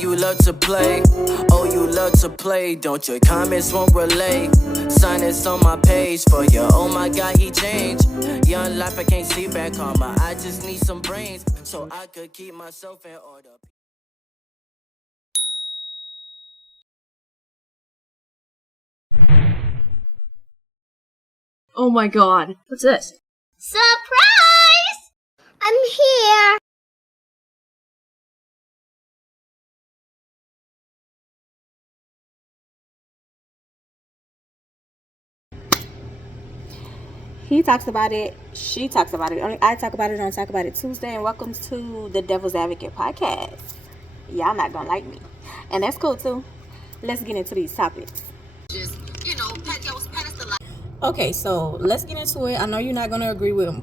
you love to play. Oh, you love to play. Don't your comments won't relay. Sign this on my page for you. Oh my God, he changed. Young life, I can't see back karma. I just need some brains so I could keep myself in order. Oh my God. What's this? Surprise! I'm here. He talks about it, she talks about it. Only I talk about it on Talk About It Tuesday. And welcome to the Devil's Advocate podcast. Y'all not gonna like me, and that's cool too. Let's get into these topics. Just, Okay, so let's get into it. I know you're not gonna agree with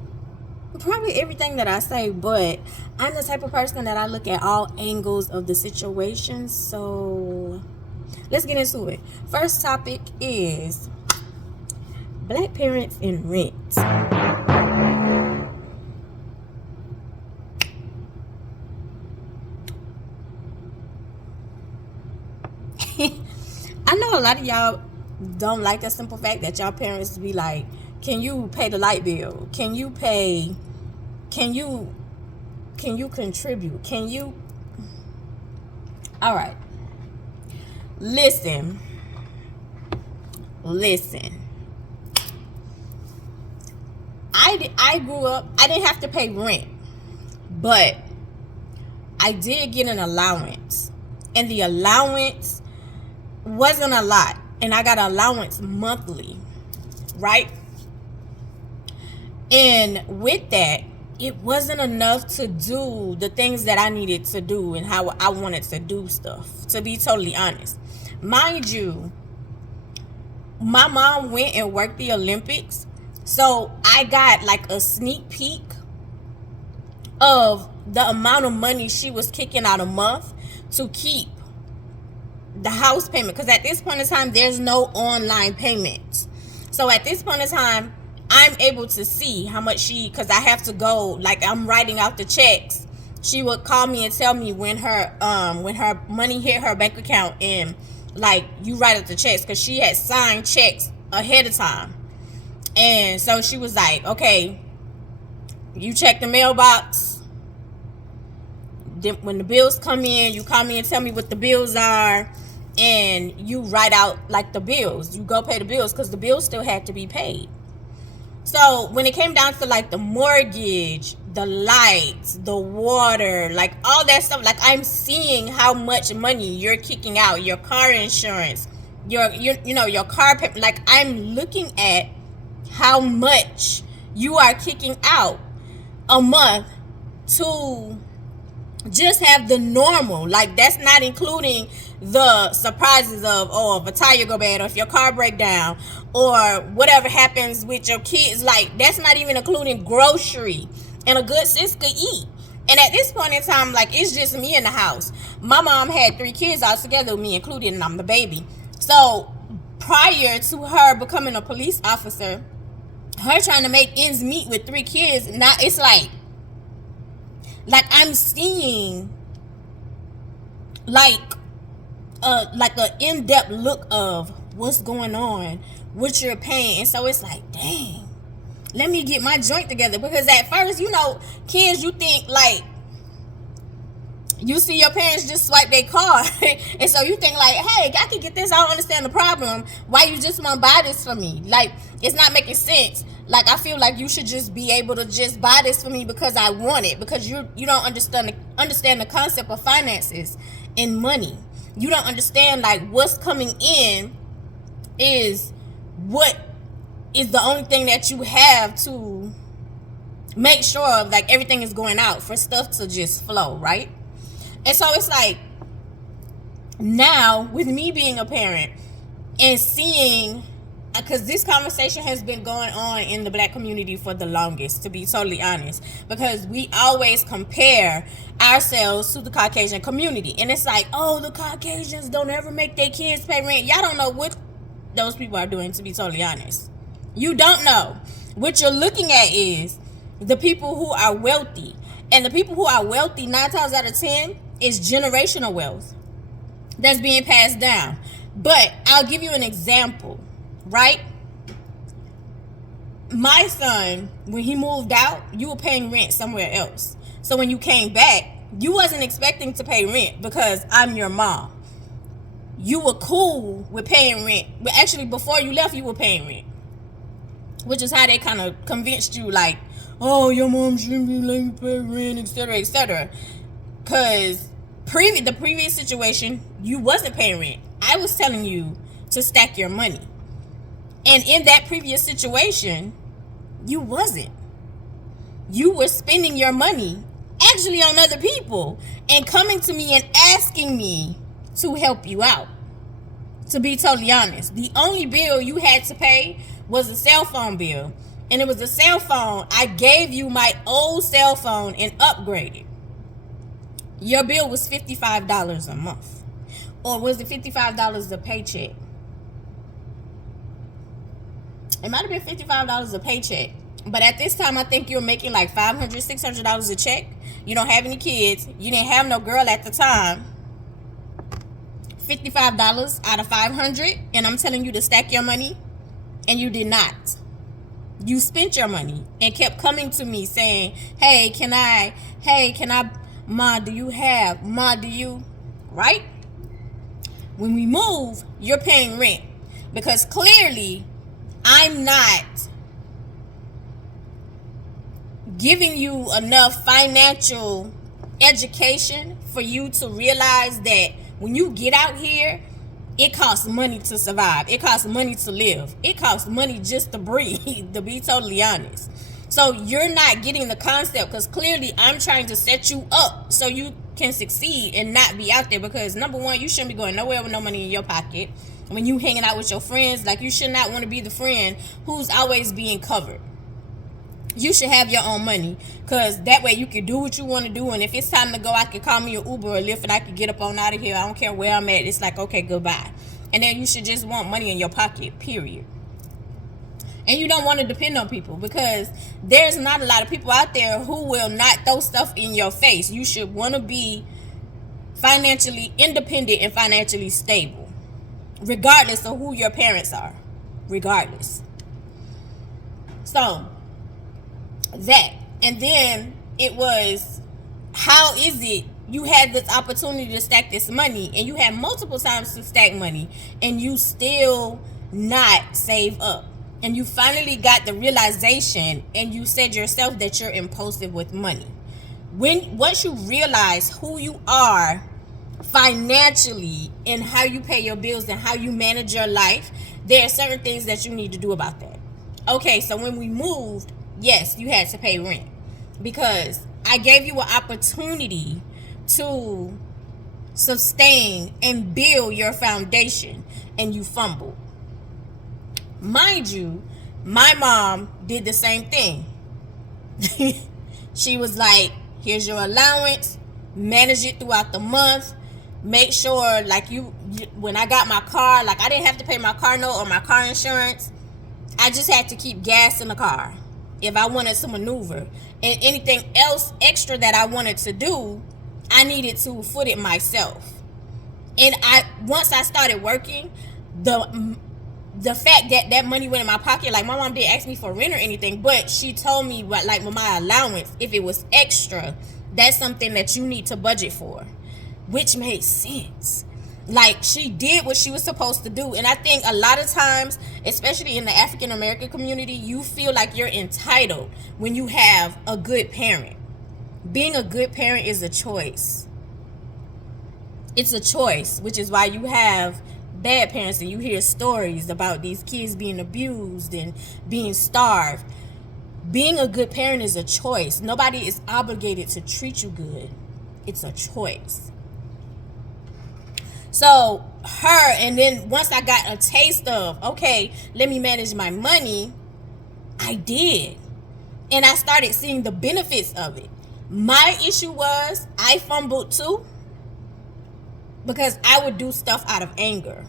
probably everything that I say, but I'm the type of person that I look at all angles of the situation. So let's get into it. First topic is Black parents and rent. I know a lot of y'all don't like the simple fact that y'all parents be like, can you pay the light bill? Can you contribute? All right. Listen. I grew up, I didn't have to pay rent, but I did get an allowance, and the allowance wasn't a lot, and I got an allowance monthly, right? And with that, it wasn't enough to do the things that I needed to do and how I wanted to do stuff, to be totally honest. Mind you, my mom went and worked the Olympics, so I got like a sneak peek of the amount of money she was kicking out a month to keep the house payment, because at this point in time there's no online payments. So at this point in time I'm able to see how much because I have to go, like I'm writing out the checks. She would call me and tell me when her money hit her bank account, and like you write out the checks, because she had signed checks ahead of time. And so she was like, okay, you check the mailbox. Then when the bills come in, you call me and tell me what the bills are, and you write out like the bills. You go pay the bills, because the bills still had to be paid. So when it came down to like the mortgage, the lights, the water, like all that stuff, like I'm seeing how much money you're kicking out, your car insurance, your car payment. Like I'm looking at how much you are kicking out a month to just have the normal. Like that's not including the surprises of, oh, if a tire go bad, or if your car break down, or whatever happens with your kids. Like that's not even including grocery, and a good sis could eat. And at this point in time, like it's just me in the house. My mom had 3 kids all together, me included, and I'm the baby. So prior to her becoming a police officer, her trying to make ends meet with 3 kids, now it's like I'm seeing like an in-depth look of what's going on, what you're paying. And so it's like, dang, let me get my joint together. Because at first, kids, you think like you see your parents just swipe their card and so you think like, hey, I can get this, I don't understand the problem, why you just want to buy this for me? Like it's not making sense. Like I feel like you should just be able to just buy this for me because I want it, because you don't understand the concept of finances and money. You don't understand like what's coming in is what is the only thing that you have to make sure like everything is going out for stuff to just flow, right? And so it's like now with me being a parent and seeing, because this conversation has been going on in the Black community for the longest, to be totally honest, because we always compare ourselves to the Caucasian community. And it's like, oh, the Caucasians don't ever make their kids pay rent. Y'all don't know what those people are doing, to be totally honest. You don't know. What you're looking at is the people who are wealthy. And the people who are wealthy, 9 times out of 10, is generational wealth. that's being passed down. But I'll give you an example, right? My son, when he moved out, you were paying rent somewhere else. So when you came back, you wasn't expecting to pay rent because I'm your mom. You were cool with paying rent. But actually, before you left, you were paying rent. Which is how they kind of convinced you, like, oh, your mom shouldn't be letting you pay rent, etc., etc. Because the previous situation, you wasn't paying rent. I was telling you to stack your money. And in that previous situation, you wasn't. You were spending your money actually on other people and coming to me and asking me to help you out. To be totally honest, the only bill you had to pay was a cell phone bill. And it was a cell phone. I gave you my old cell phone and upgraded. Your bill was $55 a month. Or was it $55 a paycheck? It might have been $55 a paycheck. But at this time, I think you're making like $500, $600 a check. You don't have any kids. You didn't have no girl at the time. $55 out of $500. And I'm telling you to stack your money. And you did not. You spent your money and kept coming to me saying, hey, can I, Ma, do you have, Ma, do you, right? When we move, you're paying rent. Because clearly, I'm not giving you enough financial education for you to realize that when you get out here, it costs money to survive. It costs money to live. It costs money just to breathe, to be totally honest. So you're not getting the concept because clearly I'm trying to set you up so you can succeed and not be out there. Because number one, you shouldn't be going nowhere with no money in your pocket. When you hanging out with your friends, like you should not want to be the friend who's always being covered. You should have your own money because that way you can do what you want to do. And if it's time to go, I can call me an Uber or Lyft and I can get up on out of here. I don't care where I'm at. It's like, okay, goodbye. And then you should just want money in your pocket, period. And you don't want to depend on people because there's not a lot of people out there who will not throw stuff in your face. You should want to be financially independent and financially stable, regardless of who your parents are, regardless. So that, and then it was, how is it you had this opportunity to stack this money and you had multiple times to stack money and you still not save up? And you finally got the realization and you said yourself that you're impulsive with money. Once you realize who you are financially and how you pay your bills and how you manage your life, there are certain things that you need to do about that. Okay, so when we moved, yes, you had to pay rent because I gave you an opportunity to sustain and build your foundation and you fumbled. Mind you, my mom did the same thing. She was like, here's your allowance, manage it throughout the month. Make sure, like you when I got my car, like I didn't have to pay my car note or my car insurance. I just had to keep gas in the car if I wanted to maneuver. And anything else extra that I wanted to do, I needed to foot it myself. And once I started working, the fact that that money went in my pocket, like my mom didn't ask me for rent or anything, but she told me what, like with my allowance, if it was extra, that's something that you need to budget for, which made sense. Like she did what she was supposed to do. And I think a lot of times, especially in the African American community, you feel like you're entitled when you have a good parent. Being a good parent is a choice. It's a choice, which is why you have bad parents and you hear stories about these kids being abused and being starved. Being a good parent is a choice. Nobody is obligated to treat you good. It's a choice. So and then once I got a taste of, okay, let me manage my money, I did. And I started seeing the benefits of it. My issue was I fumbled too because I would do stuff out of anger.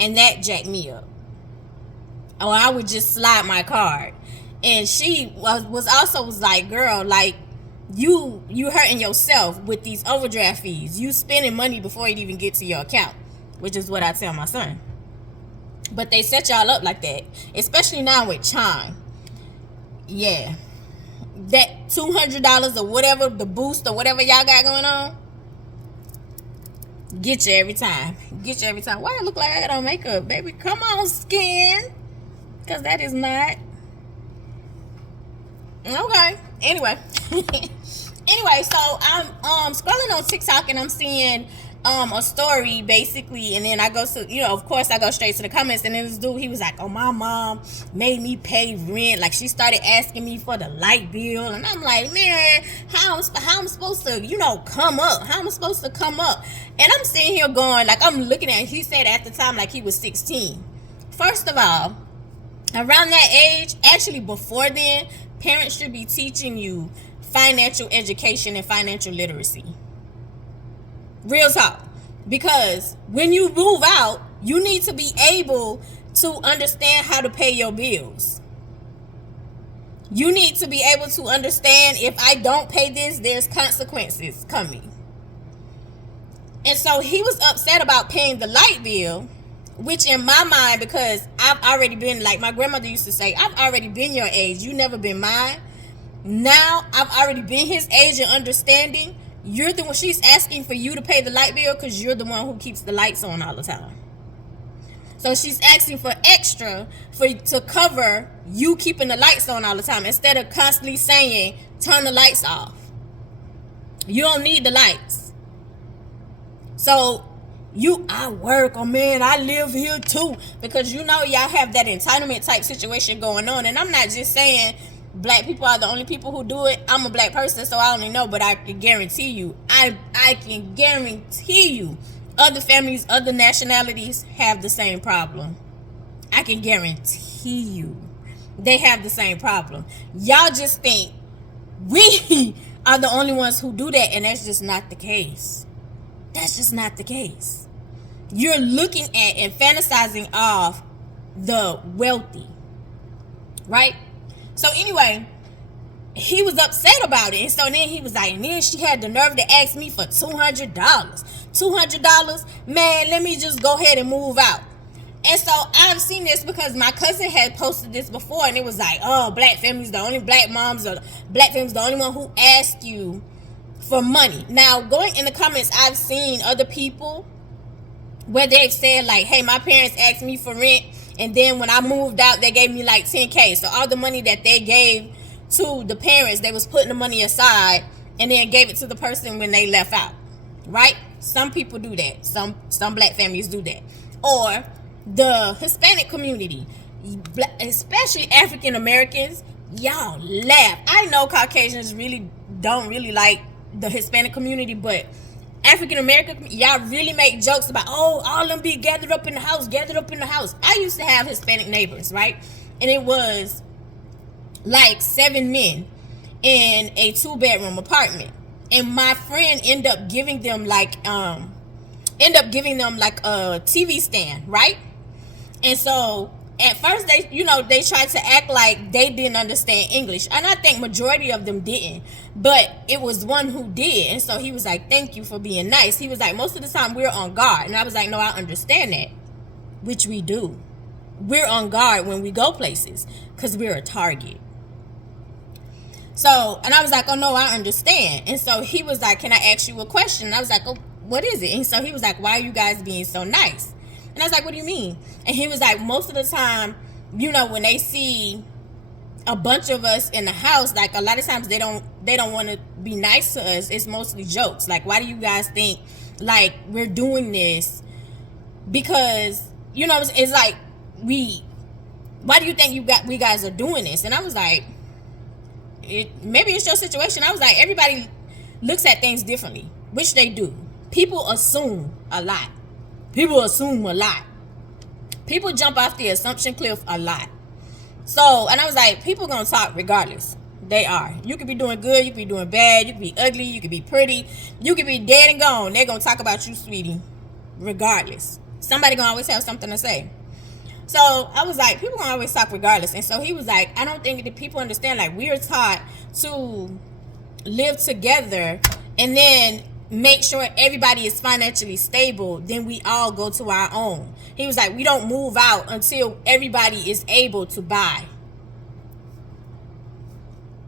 And that jacked me up. Or I would just slide my card. And she was like, girl, like, you hurting yourself with these overdraft fees. You spending money before it even get to your account, which is what I tell my son. But they set y'all up like that, especially now with Chime. Yeah, that $200 or whatever, the boost or whatever y'all got going on, get you every time. Get you every time. Why I look like I got on makeup, baby? Come on, skin, because that is not okay. Anyway. Anyway, so I'm scrolling on TikTok and I'm seeing a story basically, and then I go to, you know, of course I go straight to the comments, and then this dude, he was like, oh, my mom made me pay rent. Like, she started asking me for the light bill, and I'm like, man, how I'm supposed to, you know, come up? How am I supposed to come up? And I'm sitting here going, like, I'm looking at, he said at the time like he was 16. First of all, around that age, actually before then, parents should be teaching you financial education and financial literacy. Real talk. Because when you move out, you need to be able to understand how to pay your bills. You need to be able to understand, if I don't pay this, there's consequences coming. And so he was upset about paying the light bill, which in my mind, because I've already been, like my grandmother used to say, I've already been your age. You never been mine. Now I've already been his age and understanding. You're the one, she's asking for you to pay the light bill because you're the one who keeps the lights on all the time. So she's asking for extra to cover you keeping the lights on all the time, instead of constantly saying, turn the lights off. You don't need the lights. So I work, oh man, I live here too. Because you know y'all have that entitlement type situation going on. And I'm not just saying black people are the only people who do it. I'm a black person, so I only know, but I can guarantee you, I can guarantee you, other families, other nationalities have the same problem. I can guarantee you they have the same problem. Y'all just think we are the only ones who do that, and that's just not the case. That's just not the case. You're looking at and fantasizing of the wealthy, right? So anyway, he was upset about it. And so then he was like, and then she had the nerve to ask me for $200. $200? Man, let me just go ahead and move out. And so I've seen this because my cousin had posted this before, and it was like, oh, black families, the only black moms, or black families, the only one who ask you for money. Now, going in the comments, I've seen other people where they've said like, hey, my parents asked me for rent, and then when I moved out, they gave me like $10K. So all the money that they gave to the parents, they was putting the money aside and then gave it to the person when they left out, right? Some people do that. Some black families do that. Or the Hispanic community, especially African Americans, y'all laugh. I know Caucasians don't really like the Hispanic community, but African American, y'all really make jokes about, oh, all them be gathered up in the house. I used to have Hispanic neighbors, right? And it was like 7 men in a 2-bedroom apartment. And my friend ended up giving them like a TV stand, right? And so at first they tried to act like they didn't understand English. And I think majority of them didn't. But it was one who did. And so he was like, thank you for being nice. He was like, most of the time we're on guard. And I was like, no, I understand that. Which we do. We're on guard when we go places because we're a target. So, and I was like, oh no, I understand. And so he was like, can I ask you a question? And I was like, oh, what is it? And so he was like, why are you guys being so nice? And I was like, what do you mean? And he was like, most of the time, when they see a bunch of us in the house, like a lot of times they don't want to be nice to us. It's mostly jokes. Like, why do you guys think like we're doing this? Because, it's like why do you think we guys are doing this? And I was like, maybe it's your situation. I was like, everybody looks at things differently, which they do. People assume a lot. People jump off the assumption cliff a lot. So, and I was like, people gonna talk regardless. They are. You could be doing good, you could be doing bad, you could be ugly, you could be pretty, you could be dead and gone. They're gonna talk about you, sweetie, regardless. Somebody gonna always have something to say. So I was like, people gonna always talk regardless. And so he was like, I don't think that people understand, like, we are taught to live together and then make sure everybody is financially stable, then we all go to our own. He was like, we don't move out until everybody is able to buy.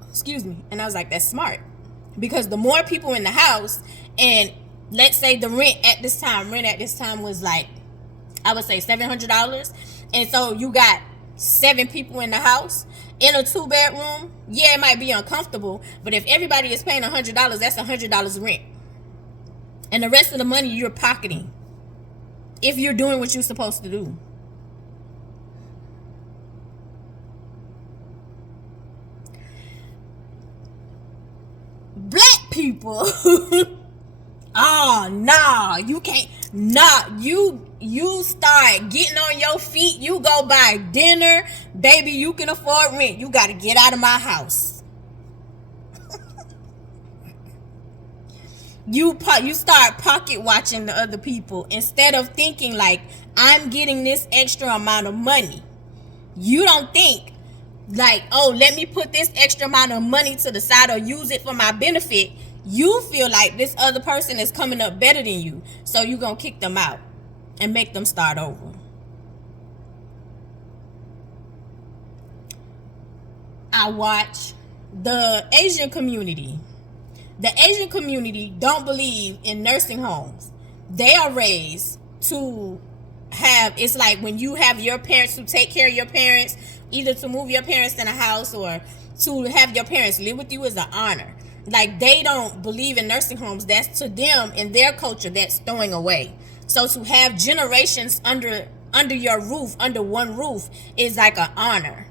Excuse me. And I was like, that's smart. Because the more people in the house, and let's say the rent at this time was like, I would say $700. And so you got 7 people in the house in a 2-bedroom. Yeah, it might be uncomfortable, but if everybody is paying $100, that's $100 rent. And the rest of the money you're pocketing if you're doing what you're supposed to do. Black people. Oh, nah, you can't. Nah, you start getting on your feet. You go buy dinner. Baby, you can afford rent. You got to get out of my house. You start pocket watching the other people instead of thinking like, I'm getting this extra amount of money. You don't think like, oh, let me put this extra amount of money to the side or use it for my benefit. You feel like this other person is coming up better than you, so you're going to kick them out and make them start over. I watch the Asian community. The Asian community don't believe in nursing homes. They are raised to have, it's like when you have your parents to take care of your parents, either to move your parents in a house or to have your parents live with you is an honor. Like, they don't believe in nursing homes. That's, to them, in their culture, that's throwing away. So to have generations under your roof, under one roof, is like an honor.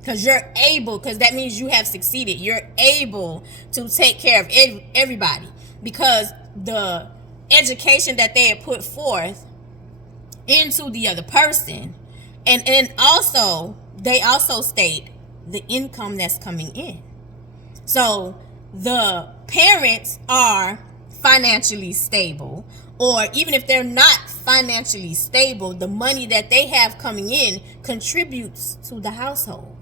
Because you're able, because that means you have succeeded. You're able to take care of everybody. Because the education that they had put forth into the other person. And also, they also state the income that's coming in. So the parents are financially stable, or even if they're not financially stable, the money that they have coming in contributes to the household.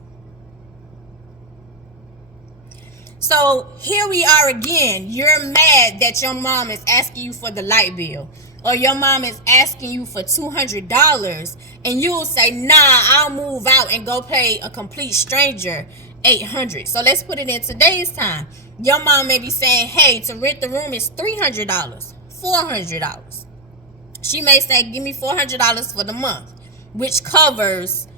So here we are again. You're mad that your mom is asking you for the light bill, or your mom is asking you for $200, and you'll say, nah, I'll move out and go pay a complete stranger $800. So let's put it in today's time. Your mom may be saying, hey, to rent the room is $300, $400. She may say, give me $400 for the month, which covers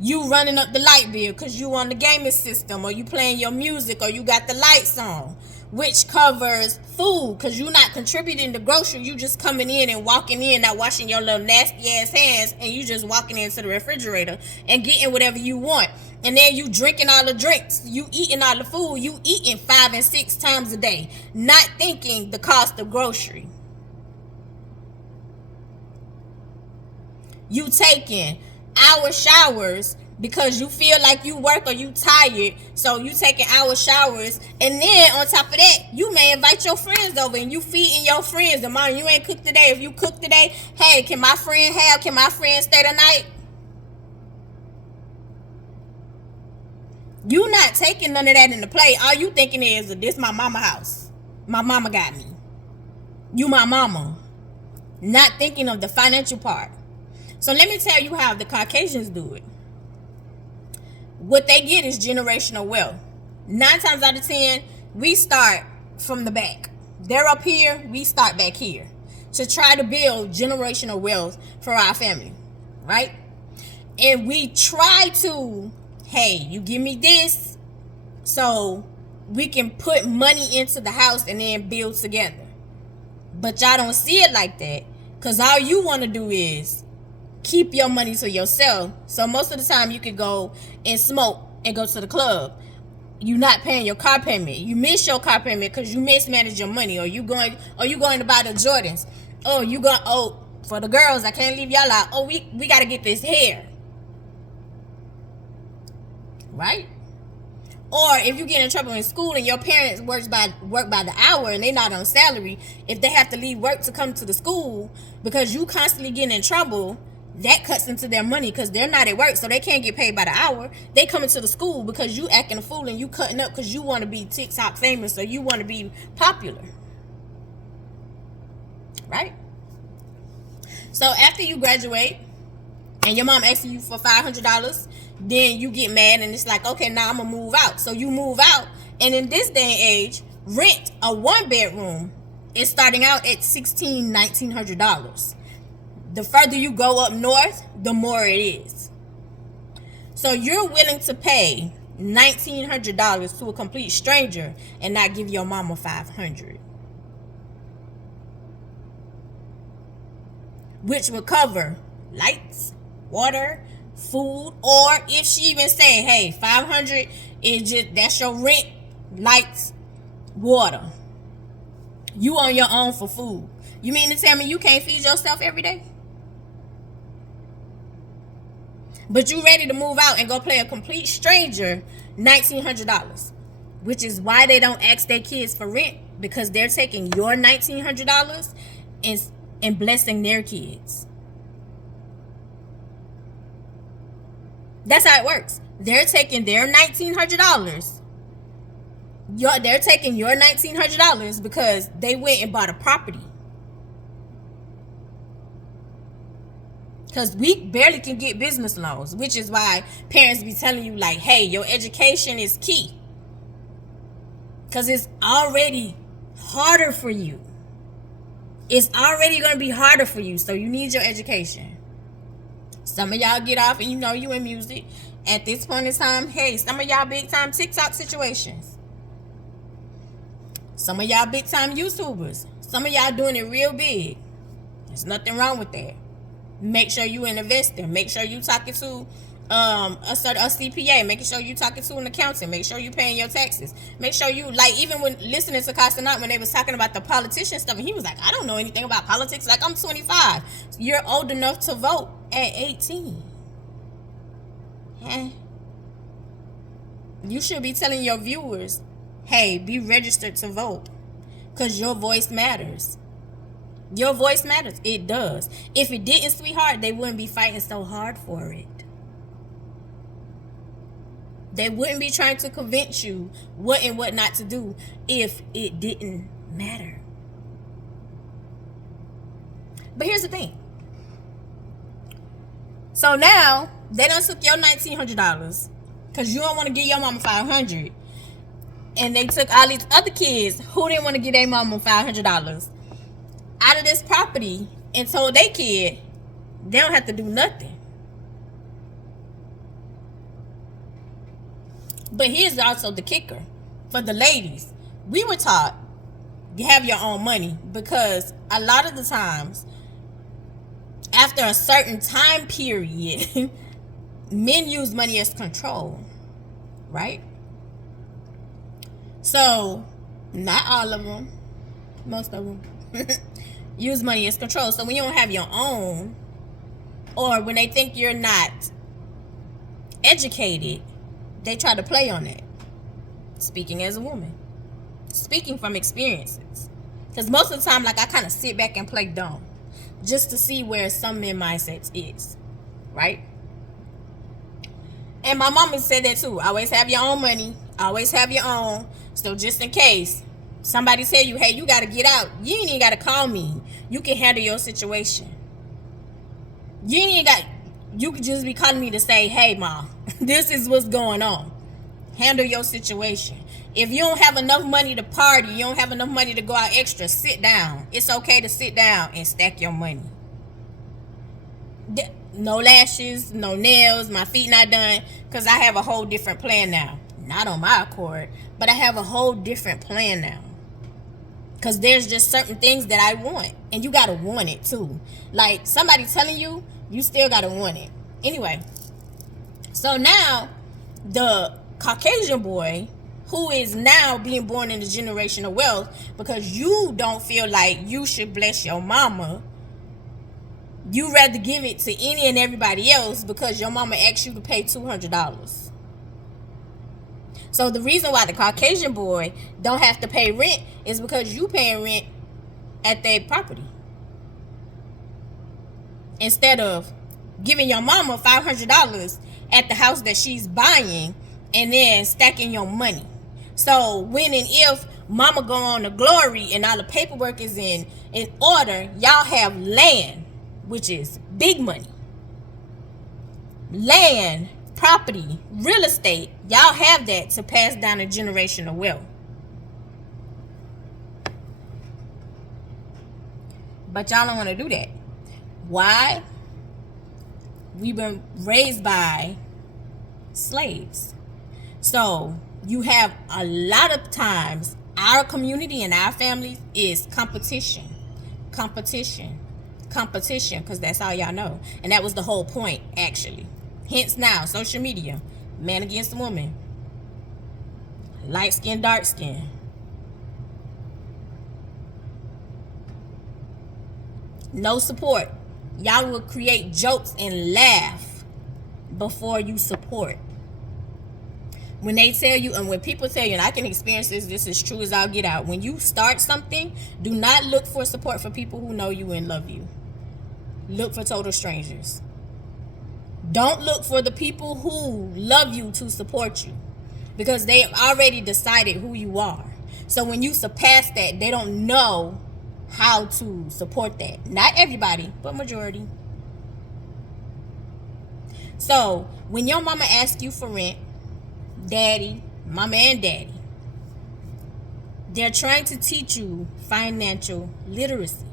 you running up the light bill because you on the gaming system, or you playing your music, or you got the lights on, which covers food because you're not contributing to grocery. You just coming in and walking in, not washing your little nasty ass hands, and you just walking into the refrigerator and getting whatever you want. And then you drinking all the drinks, you eating all the food, you eating 5 and 6 times a day, not thinking the cost of grocery. You taking hour showers because you feel like you work or you tired, so you taking hour showers, and then on top of that, you may invite your friends over and you feeding your friends. And mom, you ain't cooked today. If you cook today, hey, can my friend stay tonight? You not taking none of that into play. All you thinking is, this my mama house. My mama got me. You my mama. Not thinking of the financial part. So let me tell you how the Caucasians do it. What they get is generational wealth. 9 times out of 10, we start from the back. They're up here, we start back here to try to build generational wealth for our family, right? And we try to, hey, you give me this so we can put money into the house and then build together. But y'all don't see it like that, because all you want to do is keep your money to yourself. So most of the time you could go and smoke and go to the club. You're not paying your car payment. You miss your car payment because you mismanage your money, or you going to buy the Jordans. For the girls, I can't leave y'all out. Oh, we got to get this hair. Right? Or if you get in trouble in school and your parents work by the hour and they're not on salary, if they have to leave work to come to the school because you constantly getting in trouble, that cuts into their money because they're not at work, so they can't get paid by the hour. They come into the school because you acting a fool and you cutting up because you want to be TikTok famous or you want to be popular, right? So after you graduate and your mom asking you for $500, then you get mad and it's like, okay, now I'm gonna move out. So you move out, and in this day and age, rent a 1-bedroom is starting out at $1,900. The further you go up north, the more it is. So you're willing to pay $1,900 to a complete stranger and not give your mama $500, which would cover lights, water, food, or if she even say, hey, $500 is just, that's your rent, lights, water. You on your own for food. You mean to tell me you can't feed yourself every day? But you ready to move out and go play a complete stranger $1,900, which is why they don't ask their kids for rent, because they're taking your $1,900 and blessing their kids. That's how it works. They're taking their $1,900. They're taking your $1,900 because they went and bought a property. Because we barely can get business loans, which is why parents be telling you like, hey, your education is key. Because it's already harder for you. It's already going to be harder for you. So you need your education. Some of y'all get off and you know you in music. At this point in time, hey, some of y'all big time TikTok situations. Some of y'all big time YouTubers. Some of y'all doing it real big. There's nothing wrong with that. Make sure you an investor. Make sure you talking to a CPA. Making sure you talking to an accountant. Make sure you paying your taxes. Make sure you, like, even when listening to Castanot when they was talking about the politician stuff, and he was like, I don't know anything about politics. Like, I'm 25. You're old enough to vote at 18. You should be telling your viewers, hey, be registered to vote, because your voice matters. Your voice matters. It does. If it didn't, sweetheart, they wouldn't be fighting so hard for it. They wouldn't be trying to convince you what and what not to do if it didn't matter. But here's the thing. So now they done took your $1,900 because you don't want to give your mama $500, and they took all these other kids who didn't want to give their mama $500 out of this property and told their kid they don't have to do nothing. But here's also the kicker for the ladies. We were taught you have your own money, because a lot of the times after a certain time period men use money as control, right? So not all of them, most of them use money as control. So when you don't have your own, or when they think you're not educated, they try to play on it. Speaking as a woman, speaking from experiences, because most of the time, like, I kind of sit back and play dumb just to see where some men mindsets is, right? And my mama said that too. Always have your own money, always have your own. So just in case somebody tell you, hey, you got to get out, you ain't even got to call me. You can handle your situation. You could just be calling me to say, hey, ma, this is what's going on. Handle your situation. If you don't have enough money to party, you don't have enough money to go out extra, sit down. It's okay to sit down and stack your money. No lashes, no nails, my feet not done, because I have a whole different plan now. Not on my accord, but I have a whole different plan now. Because there's just certain things that I want, and you got to want it too. Like, somebody telling you, you still got to want it. Anyway, so now the Caucasian boy, who is now being born in the generation of wealth, because you don't feel like you should bless your mama, you rather give it to any and everybody else because your mama asked you to pay $200. So the reason why the Caucasian boy don't have to pay rent is because you paying rent at their property, instead of giving your mama $500 at the house that she's buying and then stacking your money. So when and if mama go on to glory and all the paperwork is in order, y'all have land, which is big money. Land, property, real estate, y'all have that to pass down a generational wealth. But y'all don't want to do that. Why? We've been raised by slaves. So you have a lot of times our community and our families is competition, because that's all y'all know. And that was the whole point, actually. Hence now, social media, man against woman, light skin, dark skin. No support. Y'all will create jokes and laugh before you support. When they tell you, and when people tell you, and I can experience this is true as I'll get out. When you start something, do not look for support for people who know you and love you. Look for total strangers. Don't look for the people who love you to support you, because they have already decided who you are. So when you surpass that, they don't know how to support that. Not everybody, but majority. So when your mama asks you for rent, daddy, mama and daddy, they're trying to teach you financial literacy.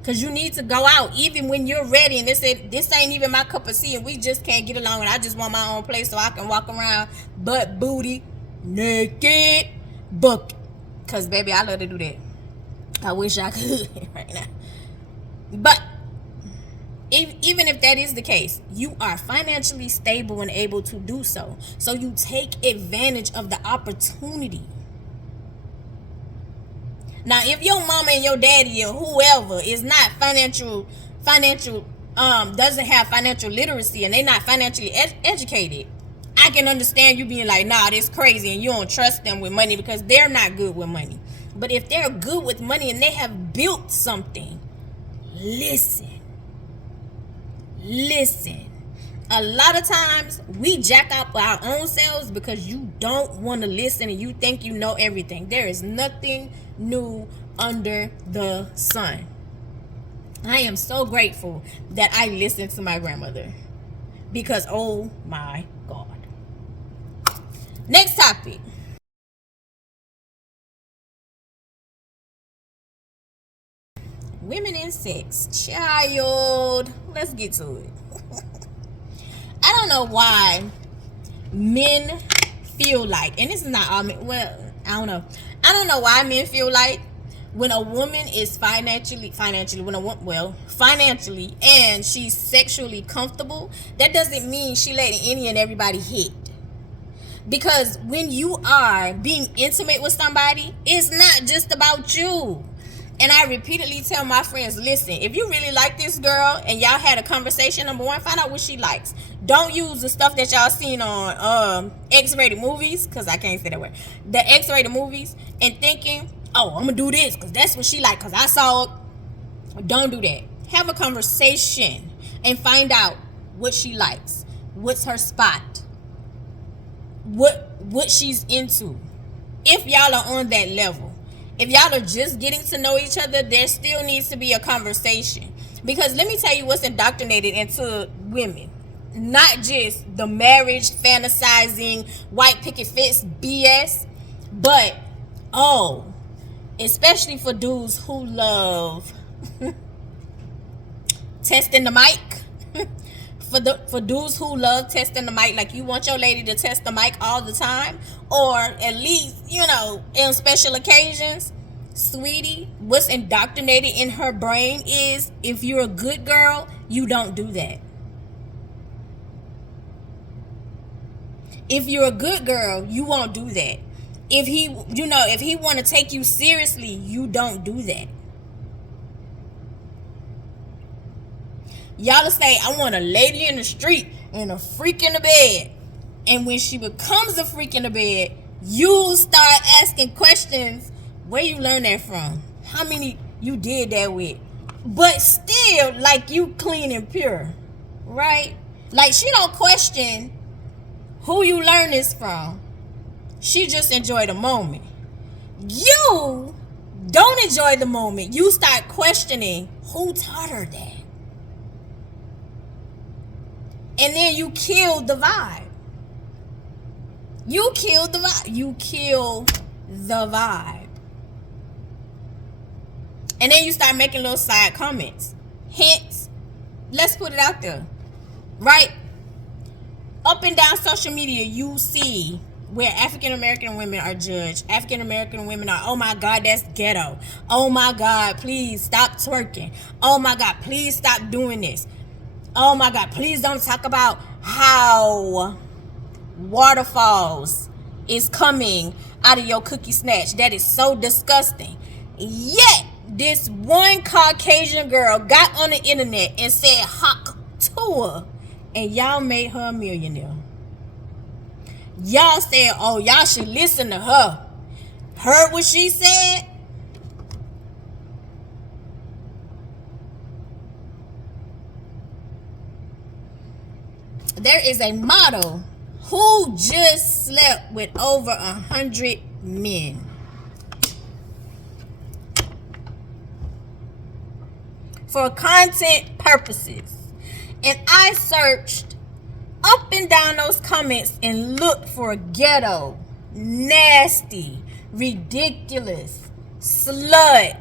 Because you need to go out even when you're ready and this ain't even my cup of tea and we just can't get along and I just want my own place so I can walk around butt booty naked bucket. Because baby, I love to do that. I wish I could right now. But even if that is the case, you are financially stable and able to do so. So you take advantage of the opportunity. Now, if your mama and your daddy or whoever is not financial, doesn't have financial literacy and they're not financially educated, I can understand you being like, nah, this crazy, and you don't trust them with money because they're not good with money. But if they're good with money and they have built something, listen. A lot of times we jack up our own selves because you don't want to listen and you think you know everything. There is nothing new under the sun. I am so grateful that I listened to my grandmother, because oh my God. Next topic. Women in sex. Child, let's get to it. I don't know why men feel like, and this is not all men, well, I don't know why men feel like when a woman is financially and she's sexually comfortable, that doesn't mean she letting any and everybody hit. Because when you are being intimate with somebody, it's not just about you. And I repeatedly tell my friends, listen, if you really like this girl and y'all had a conversation, number one, find out what she likes. Don't use the stuff that y'all seen on X-rated movies, because I can't say that word, the X-rated movies, and thinking, oh, I'm going to do this because that's what she like because I saw it. Don't do that. Have a conversation and find out what she likes. What's her spot? What she's into. If y'all are on that level. If y'all are just getting to know each other, there still needs to be a conversation. Because let me tell you what's indoctrinated into women. Not just the marriage, fantasizing, white picket fence BS, but, especially for dudes who love testing the mic. For dudes who love testing the mic, like you want your lady to test the mic all the time, or at least, in special occasions. Sweetie, what's indoctrinated in her brain is if you're a good girl, you don't do that. If you're a good girl, you won't do that. If he want to take you seriously, you don't do that. Y'all say, I want a lady in the street and a freak in the bed. And when she becomes a freak in the bed, you start asking questions. Where you learn that from? How many you did that with? But still, like, you clean and pure. right? Like, she don't question who you learn this from. She just enjoy the moment. You don't enjoy the moment. You start questioning who taught her that. And then you kill the vibe. You kill the vibe. You kill the vibe. And then you start making little side comments. Hints. Let's put it out there. Right? Up and down social media, you see where African American women are judged. African American women are, oh my God, that's ghetto. Oh my God, please stop twerking. Oh my God, please stop doing this. Oh my God, please don't talk about how waterfalls is coming out of your cookie snatch. That is so disgusting. Yet, this one Caucasian girl got on the internet and said hawk to her, and y'all made her a millionaire. Y'all said, oh, y'all should listen to her. Heard what she said? There is a model who just slept with over 100 men. For content purposes. And I searched up and down those comments and looked for ghetto, nasty, ridiculous, slut.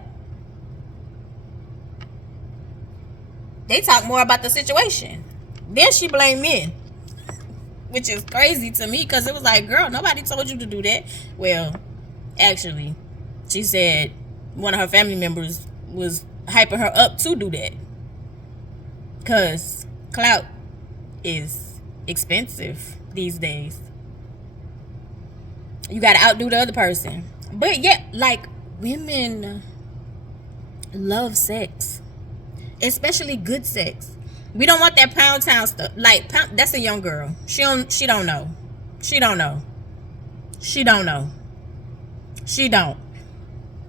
They talk more about the situation. Then she blamed men, which is crazy to me, because it was like, girl, nobody told you to do that. Well, actually, she said one of her family members was hyping her up to do that, because clout is expensive these days. You gotta outdo the other person. But yeah, like, women love sex, especially good sex. We don't want that pound town stuff. Like, that's a young girl. She don't know. She don't know. She don't know. She don't.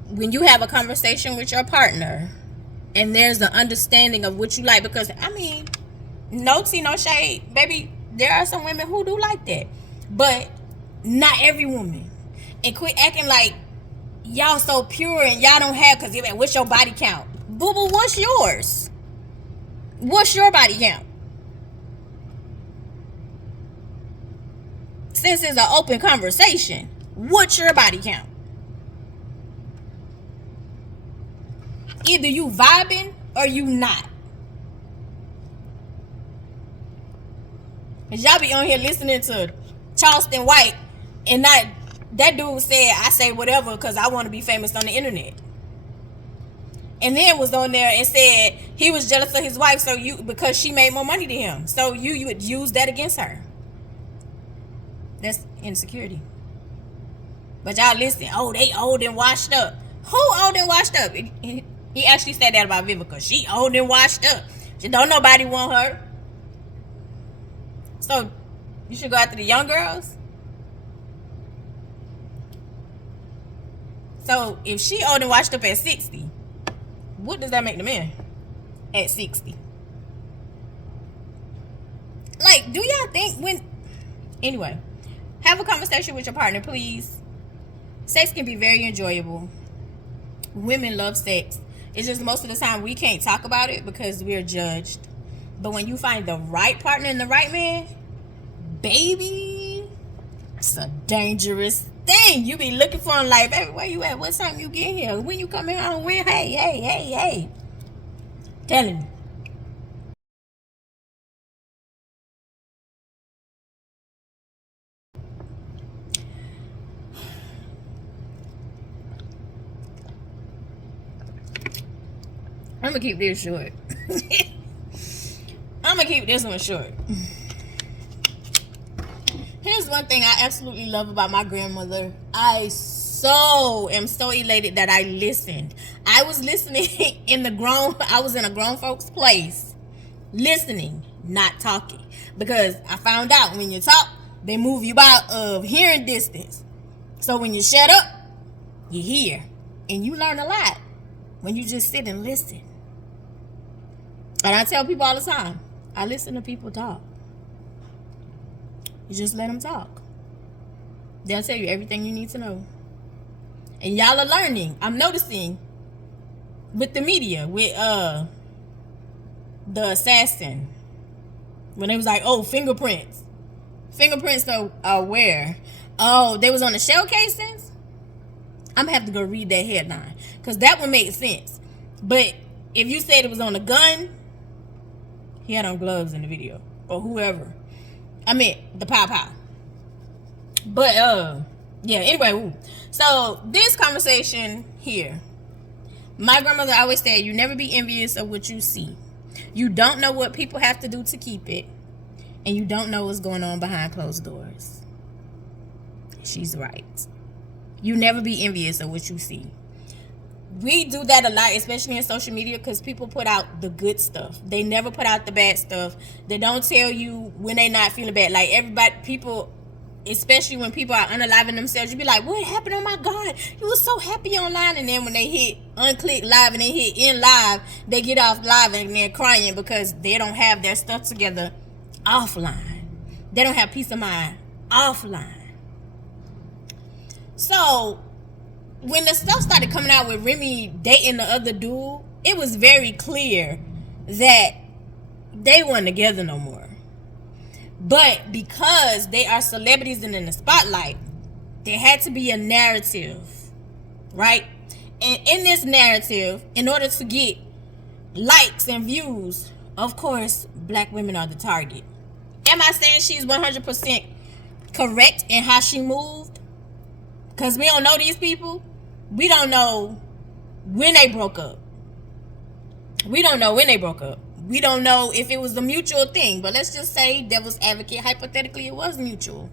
When you have a conversation with your partner and there's an understanding of what you like, because I mean, no tea, no shade, baby, there are some women who do like that, but not every woman. And quit acting like y'all so pure and y'all don't have, because what's your body count? Boo-boo, what's yours? What's your body count? Since it's an open conversation, what's your body count? Either you vibing or you not. Cause y'all be on here listening to Charleston White, and not that dude said, I say whatever because I want to be famous on the internet. And then was on there and said he was jealous of his wife, so you, because she made more money than him, so you would use that against her. That's insecurity. But y'all listen, oh, they old and washed up. Who old and washed up? He actually said that about Vivica. She old and washed up. She don't nobody want her. So you should go after the young girls. So if she old and washed up at 60, what does that make the man at 60? Like, do y'all think when... Anyway, have a conversation with your partner, please. Sex can be very enjoyable. Women love sex. It's just most of the time we can't talk about it because we're judged. But when you find the right partner and the right man, baby, it's a dangerous thing. You be looking for him like, baby, where you at? What time you get here? When you coming home? When? Hey. Telling me. I'm gonna keep this short. I'm gonna keep this one short. Here's one thing I absolutely love about my grandmother. I am so elated that I listened. I was listening I was in a grown folks place, listening, not talking, because I found out when you talk, they move you out of hearing distance. So when you shut up, you hear, and you learn a lot when you just sit and listen. And I tell people all the time, I listen to people talk. You just let them talk. They'll tell you everything you need to know. And y'all are learning. I'm noticing with the media, with the assassin, when they was like, oh, fingerprints. Fingerprints are where? Oh, they was on the shell casings? I'm gonna have to go read that headline, because that would make sense. But if you said it was on a gun, he had on gloves in the video, or whoever. I meant the pow. But yeah, anyway, so this conversation here, my grandmother always said, you never be envious of what you see. You don't know what people have to do to keep it, and you don't know what's going on behind closed doors. She's right. You never be envious of what you see. We do that a lot, especially in social media, because people put out the good stuff. They never put out the bad stuff. They don't tell you when they're not feeling bad. Like everybody, people, especially when people are unaliving themselves, you be like, what happened? Oh my God, you was so happy online. And then when they hit unclick live and they hit in live, they get off live and they're crying because they don't have their stuff together offline. They don't have peace of mind offline. So when the stuff started coming out with Remy dating the other dude, it was very clear that they weren't together no more. But because they are celebrities and in the spotlight, there had to be a narrative, right? And in this narrative, in order to get likes and views, of course, black women are the target. Am I saying she's 100% correct in how she moved? Because we don't know these people. We don't know when they broke up. We don't know when they broke up. We don't know if it was a mutual thing. But let's just say, devil's advocate, hypothetically it was mutual.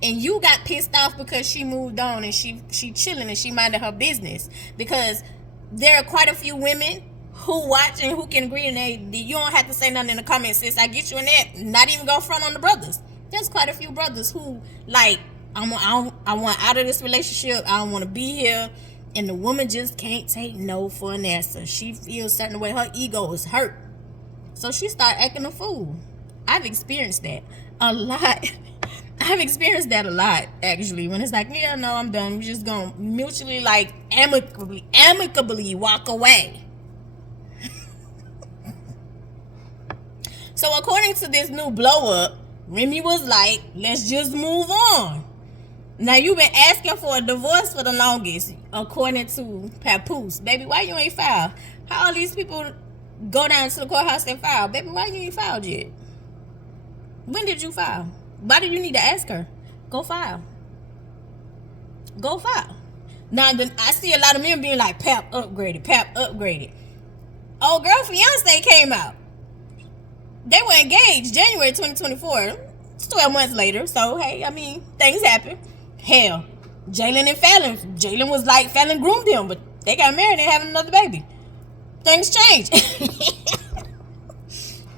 And you got pissed off because she moved on and she chilling and she minded her business. Because there are quite a few women who watch and who can agree, and you don't have to say nothing in the comments, sis. I get you in that. Not even go front on the brothers. There's quite a few brothers who like, I want out of this relationship. I don't want to be here. And the woman just can't take no for an answer. She feels certain way. Her ego is hurt. So she started acting a fool. I've experienced that a lot. I've experienced that a lot, actually. When it's like, yeah, no, I'm done. We're just going to mutually, like, amicably walk away. So according to this new blow up, Remy was like, let's just move on. Now, you've been asking for a divorce for the longest, according to Papoose. Baby, why you ain't filed? How all these people go down to the courthouse and file? Baby, why you ain't filed yet? When did you file? Why do you need to ask her? Go file. Go file. Now, I see a lot of men being like, Pap upgraded. Old girl fiance came out. They were engaged January 2024. It's 12 months later. So, hey, I mean, things happen. Hell, Jalen and Fallon. Jalen was like, Fallon groomed him, but they got married and having another baby. Things change.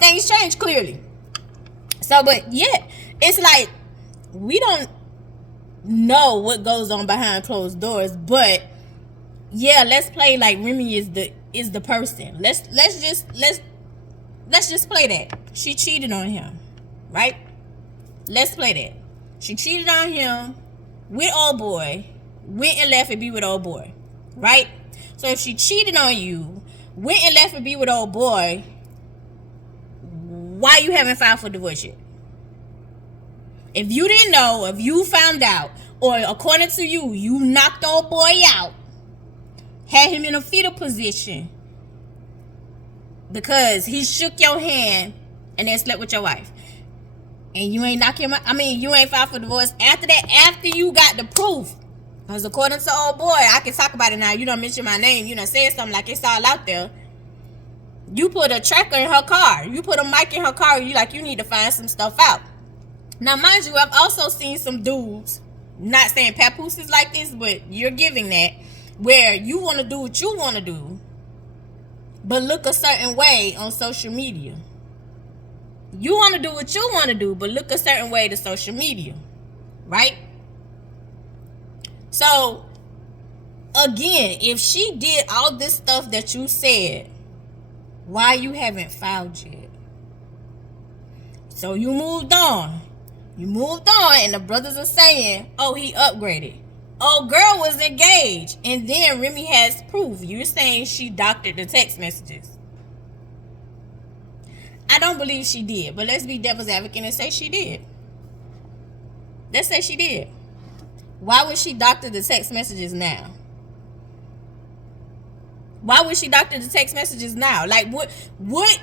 Things change, clearly. So, but yeah, it's like, we don't know what goes on behind closed doors, but yeah, let's play like Remy is the person. Let's just play that. She cheated on him, right? Let's play that. She cheated on him with old boy, went and left and be with old boy, right? So if she cheated on you, went and left and be with old boy, why you haven't filed for divorce yet? If you didn't know, if you found out, or according to you, you knocked old boy out, had him in a fetal position because he shook your hand and then slept with your wife, and you ain't knock him out, you ain't filed for divorce after that, after you got the proof. Because according to old boy, I can talk about it now. You don't mention my name. You done said something like it's all out there. You put a tracker in her car. You put a mic in her car. You need to find some stuff out. Now, mind you, I've also seen some dudes, not saying Papoose is like this, but you're giving that, where you want to do what you want to do, but look a certain way on social media. You want to do what you want to do, but look a certain way to social media, right? So, again, if she did all this stuff that you said, why you haven't filed yet? So you moved on. You moved on, and the brothers are saying, oh, he upgraded. Oh, girl was engaged. And then Remy has proof. You're saying she doctored the text messages. I don't believe she did, but let's be devil's advocate and say she did. Let's say she did. Why would she doctor the text messages now? Why would she doctor the text messages now? Like, what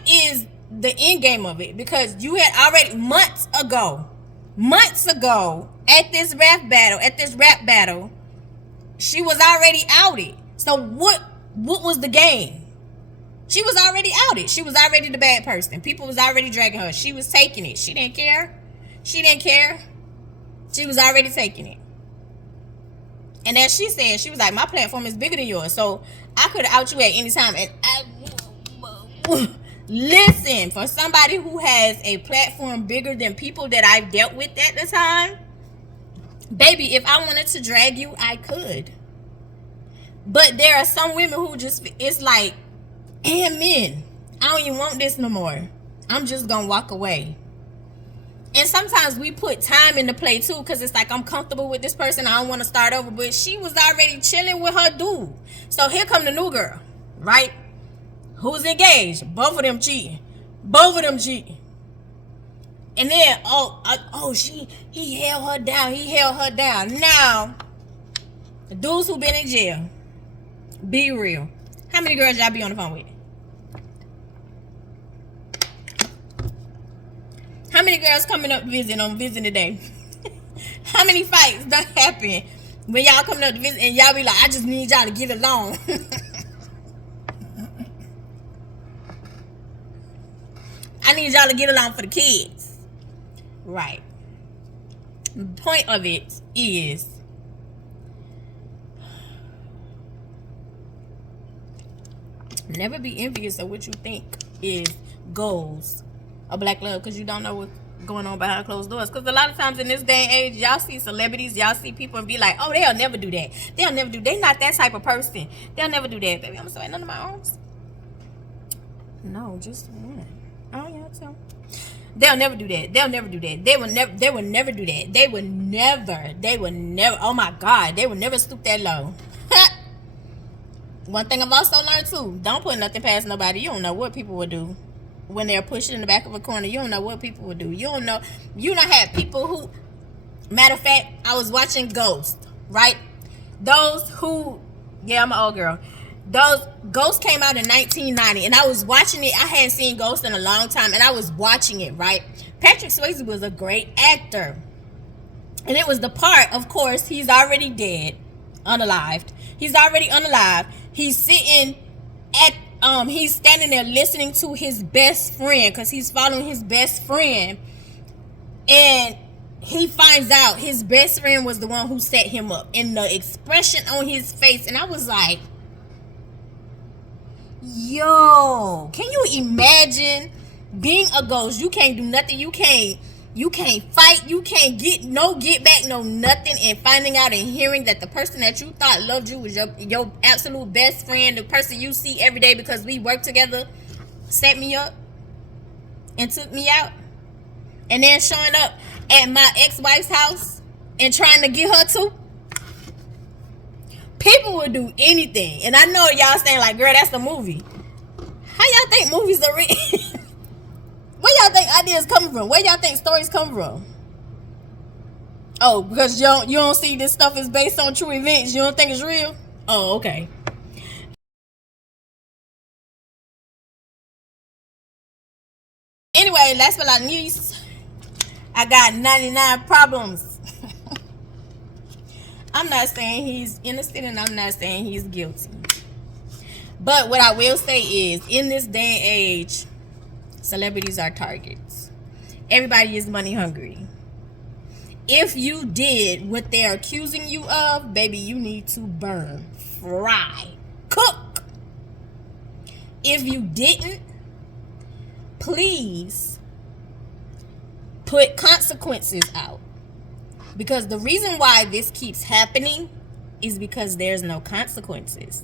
is the end game of it? Because you had already months ago, at this rap battle, she was already outed. So what was the game? She was already outed. She was already the bad person. People was already dragging her. She was taking it. She didn't care. She was already taking it. And as she said, she was like, my platform is bigger than yours. So I could out you at any time. And listen, for somebody who has a platform bigger than people that I've dealt with at the time, baby, if I wanted to drag you, I could. But there are some women who just, it's like, amen, I don't even want this no more. I'm just gonna walk away. And sometimes we put time into play too, because it's like, I'm comfortable with this person, I don't want to start over. But she was already chilling with her dude. So here come the new girl, right? Who's engaged? Both of them cheating. And then, he held her down. Now, the dudes who been in jail, be real. How many girls y'all be on the phone with? How many girls coming up visiting today? How many fights done happen when y'all coming up to visit and y'all be like, I just need y'all to get along? I need y'all to get along for the kids. Right. The point of it is, never be envious of what you think is goals of black love, because you don't know what's going on behind closed doors. Because a lot of times in this day and age, y'all see celebrities, y'all see people and be like, oh, they'll never do that. They're not that type of person. They'll never do that. Baby, I'm sorry, none of my arms. No, just one. Oh, yeah, so. They'll never do that. They will never do that. They will never, oh my God, they will never stoop that low. One thing I've also learned too, don't put nothing past nobody. You don't know what people will do when they're pushed in the back of a corner. You don't know what people will do. You don't have people who, matter of fact, I was watching Ghost, right? Those who, yeah, I'm an old girl. Those Ghost came out in 1990, and I was watching it. I hadn't seen Ghost in a long time, and I was watching it, right? Patrick Swayze was a great actor, and it was the part, of course, he's already dead, unalived. He's already unalive. He's sitting at he's standing there listening to his best friend, because he's following his best friend, and he finds out his best friend was the one who set him up, and the expression on his face, and I was like, yo, can you imagine being a ghost? You can't do nothing. You can't fight. You can't get back, no nothing. And finding out and hearing that the person that you thought loved you was your absolute best friend, the person you see every day because we work together, set me up and took me out, and then showing up at my ex-wife's house and trying to get her too. People will do anything. And I know y'all saying like, girl, that's a movie. How y'all think movies are written? Where y'all think ideas come from? Where y'all think stories come from? Oh, because you don't see this stuff is based on true events. You don't think it's real? Oh, okay. Anyway, last but not least, I got 99 problems. I'm not saying he's innocent, and I'm not saying he's guilty. But what I will say is, in this day and age, celebrities are targets. Everybody is money hungry. If you did what they're accusing you of, baby, you need to burn, fry, cook. If you didn't, please put consequences out. Because the reason why this keeps happening is because there's no consequences.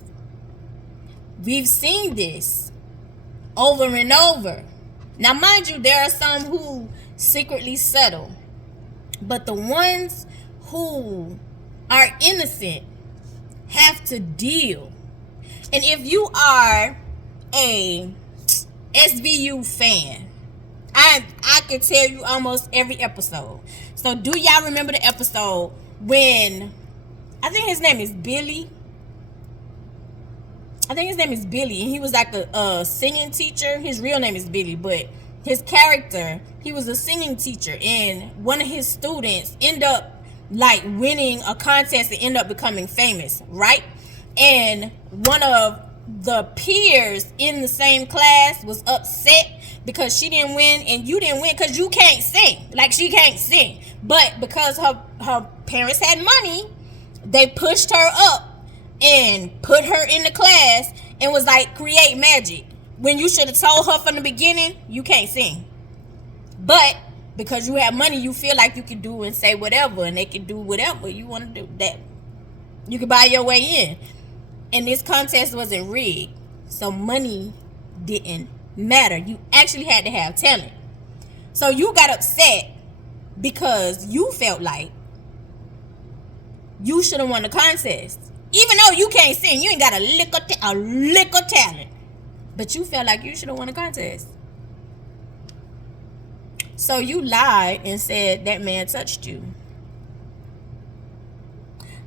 We've seen this over and over. Now, mind you, there are some who secretly settle. But the ones who are innocent have to deal. And if you are a SVU fan, I can tell you almost every episode. So do y'all remember the episode when, I think his name is Billy. And he was like a singing teacher. His real name is Billy, but his character, he was a singing teacher, and one of his students ended up like winning a contest and ended up becoming famous, right? And one of the peers in the same class was upset because she didn't win and you didn't win because you can't sing. Like, she can't sing. But because her parents had money, they pushed her up and put her in the class and was like, create magic. When you should have told her from the beginning, you can't sing. But because you have money, you feel like you can do and say whatever, and they can do whatever you want to do. That you can buy your way in. And this contest wasn't rigged, so money didn't matter. You actually had to have talent. So you got upset because you felt like you should have won the contest. Even though you can't sing, you ain't got a lick of talent. But you felt like you should have won the contest. So you lied and said that man touched you.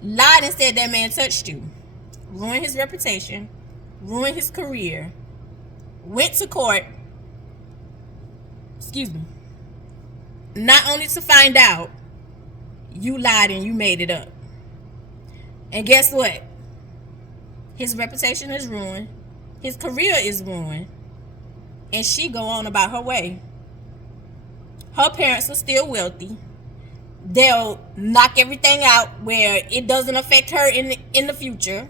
Lied and said that man touched you. Ruined his reputation. Ruined his career. Went to court. Excuse me. Not only to find out, you lied and you made it up. And guess what? His reputation is ruined. His career is ruined. And she go on about her way. Her parents are still wealthy. They'll knock everything out where it doesn't affect her in the future.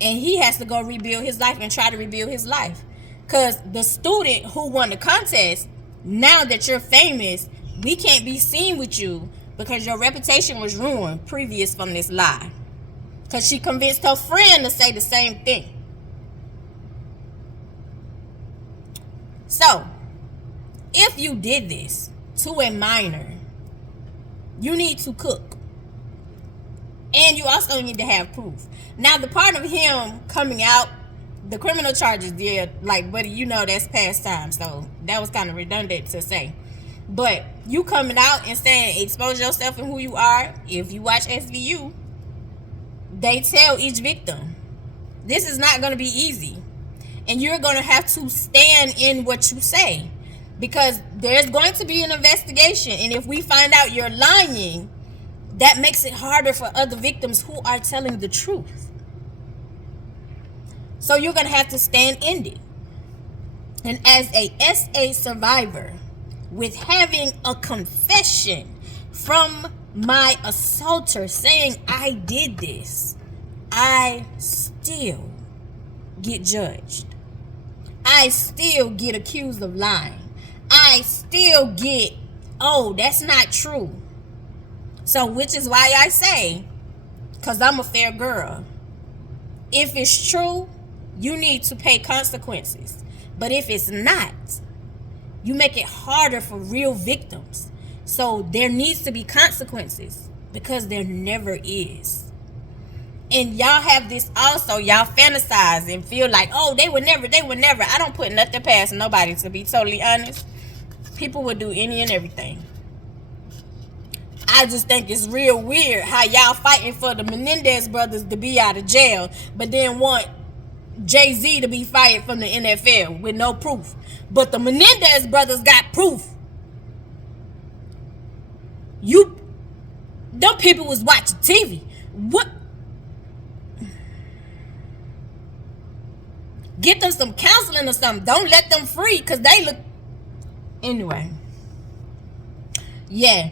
And he has to go rebuild his life and try to rebuild his life. Because the student who won the contest, now that you're famous, we can't be seen with you because your reputation was ruined previous from this lie. Because she convinced her friend to say the same thing. So, if you did this to a minor, you need to cook. And you also need to have proof. Now, the part of him coming out, the criminal charges did, like, buddy, you know that's past time. So, that was kind of redundant to say. But you coming out and saying, expose yourself and who you are. If you watch SVU, they tell each victim, this is not going to be easy. And you're going to have to stand in what you say. Because there's going to be an investigation. And if we find out you're lying, that makes it harder for other victims who are telling the truth. So you're going to have to stand in it. And as a SA survivor, with having a confession from my assaulter saying I did this, I still get judged. I still get accused of lying. I still get, oh, that's not true. So, which is why I say, because I'm a fair girl, if it's true, you need to pay consequences. But if it's not, you make it harder for real victims. So there needs to be consequences because there never is. And y'all have this also, y'all fantasize and feel like, oh, they would never. I don't put nothing past nobody, to be totally honest. People would do any and everything. I just think it's real weird how y'all fighting for the Menendez brothers to be out of jail, but then want Jay-Z to be fired from the NFL with no proof. But the Menendez brothers got proof. Them people was watching TV. What? Get them some counseling or something. Don't let them free because they look... Anyway. Yeah.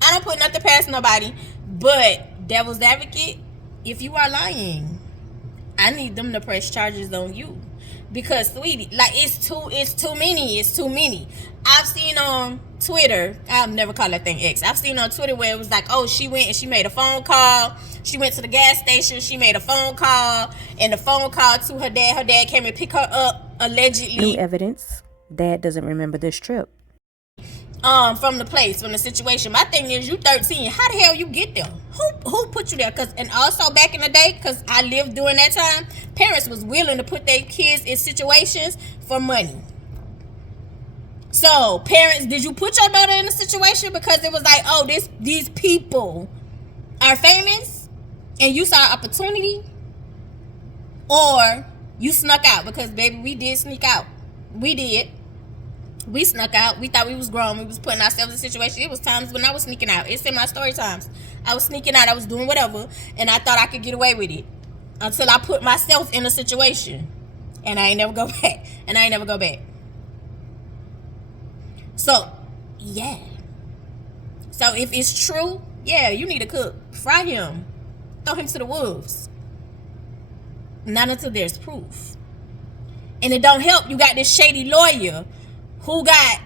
I don't put nothing past nobody. But devil's advocate, if you are lying, I need them to press charges on you. Because, sweetie, like, it's too many. I've seen on Twitter, I've never called that thing X. I've seen on Twitter where it was like, oh, she went and she made a phone call. She went to the gas station. She made a phone call. And the phone call to her dad. Her dad came and picked her up, allegedly. New evidence. Dad doesn't remember this trip. from the place, from the situation. My thing is, you 13. How the hell you get there? Who put you there? And also back in the day, because I lived during that time, parents was willing to put their kids in situations for money. So parents, did you put your daughter in a situation because it was like, oh, these people are famous and you saw opportunity? Or you snuck out? Because baby, we did sneak out. We snuck out. We thought we was grown. We was putting ourselves in situations. It was times when I was sneaking out. It's in my story times. I was sneaking out. I was doing whatever. And I thought I could get away with it. Until I put myself in a situation. And I ain't never go back. So, yeah. So, if it's true, yeah, you need to cook. Fry him. Throw him to the wolves. Not until there's proof. And it don't help. You got this shady lawyer who got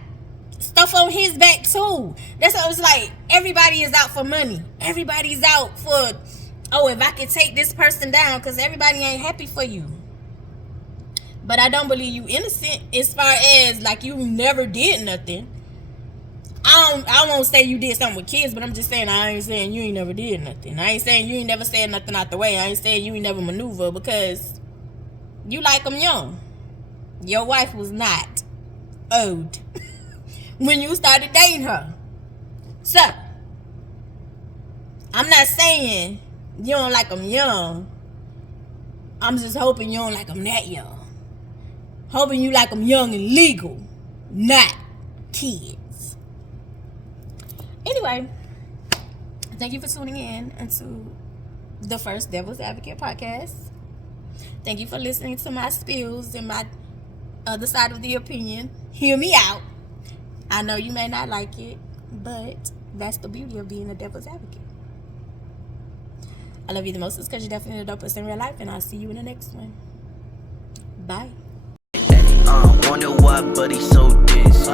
stuff on his back too. That's what it's like. Everybody is out for money. Everybody's out for, oh, if I can take this person down, because everybody ain't happy for you. But I don't believe you innocent as far as like you never did nothing. I won't say you did something with kids, but I'm just saying I ain't saying you ain't never did nothing. I ain't saying you ain't never said nothing out the way. I ain't saying you ain't never maneuver, because you like them young. Your wife was not old when you started dating her. So, I'm not saying you don't like them young. I'm just hoping you don't like them that young. Hoping you like them young and legal, not kids. Anyway, thank you for tuning in into the first Devil's Advocate podcast. Thank you for listening to my spills and my other side of the opinion. Hear me out. I know you may not like it, but that's the beauty of being a devil's advocate. I love you the most because you're definitely the dopest in real life, and I'll see you in the next one. Bye. Wonder why buddy so diss.